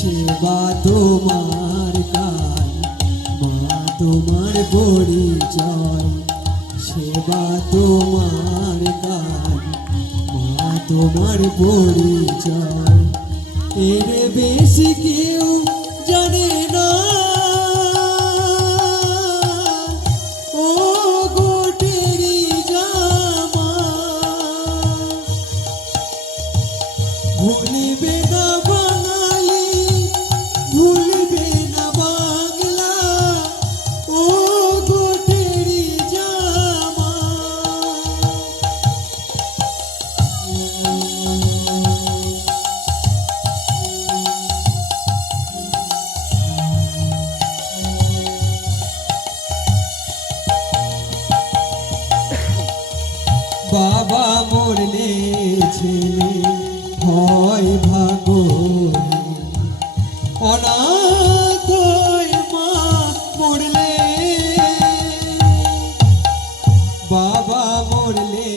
সেবা তোমার কাজ, মা তোমার পরিচয়। সেবা তোমার কাজ, মা তোমার পরিচয়। এর বেশি কেউ জানে না ও গোটেরি জামা। ভুলিবে না বাঙালি, ভুলিবে না বাংলা ও গোটেরি জামা। বাবা মরলে ছেলে হয় ভাগল, অনাথ হয় মা মরলে। বাবা মরলে